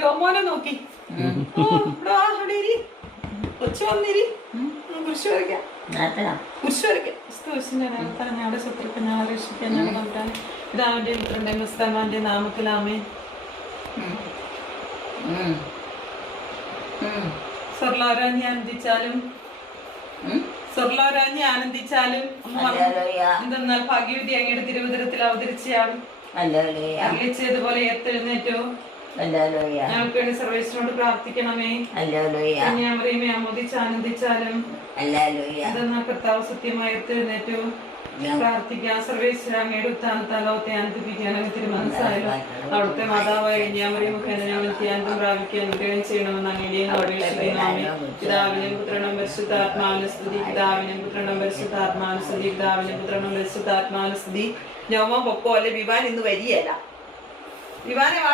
ജോമോനെ നോക്കി കൊച്ചു വന്നിരി കുരിശ് വരയ്ക്കാം കുരിശ് വരയ്ക്കാം ഞങ്ങളുടെ ശത്രുക്കൾ ഞങ്ങളെ രക്ഷിക്കാൻ ഞങ്ങൾ നോക്കാൻ പിതാവിന്റെ പുത്രന്റെ മുസ്തമാന്റെ നാമത്തിലാമേ. സ്വർലോരാഞ്ഞി ആനന്ദിച്ചാലും സ്വർലോരാഞ്ഞി ആനന്ദിച്ചാലും എന്തെന്നാൽ ഭാഗ്യവതി അങ്ങയുടെ തിരുവതരത്തിൽ അവതരിച്ചയാളും അല്ലിച്ചതുപോലെ എത്തെഴുന്നേറ്റോ ഞങ്ങൾക്ക് വേണ്ടി സർവേശ്വരനോട് പ്രാർത്ഥിക്കണമേ. കന്യാമറിയമേ ആമോദിച്ച് ആനന്ദിച്ചാലും എന്തെന്നാൽ കർത്താവ് സത്യമായി എത്തെഴുന്നേറ്റോ പ്രാർത്ഥിക്കാം. സർവേശ്വര അങ്ങയുടെ ഉത്ഥാനത്താൽ ലോകത്തെ ആനന്ദിപ്പിക്കാനും തിരുമനസ്സായാലും അവിടുത്തെ മാതാവായ കന്യാമറിയ മുഖേന ഞങ്ങൾ ധ്യാനം പ്രാപിക്കാൻ അനുഗ്രഹം ചെയ്യണമെന്ന് അങ്ങനെയും അപേക്ഷിക്കുന്നതാമേ. പിതാവിനും പുത്രനും പരിശുദ്ധാത്മാവിനും സ്തുതി. പിതാവിനും പുത്രനും പരിശുദ്ധാത്മാവിനും സ്തുതി. പിതാവിനും പുത്രനും പരിശുദ്ധാത്മാവിനും സ്തുതി. ജോമോ പൊക്കോ അല്ലെ വിവാൻ ഇന്ന് വരികയല്ല. വിവാനെ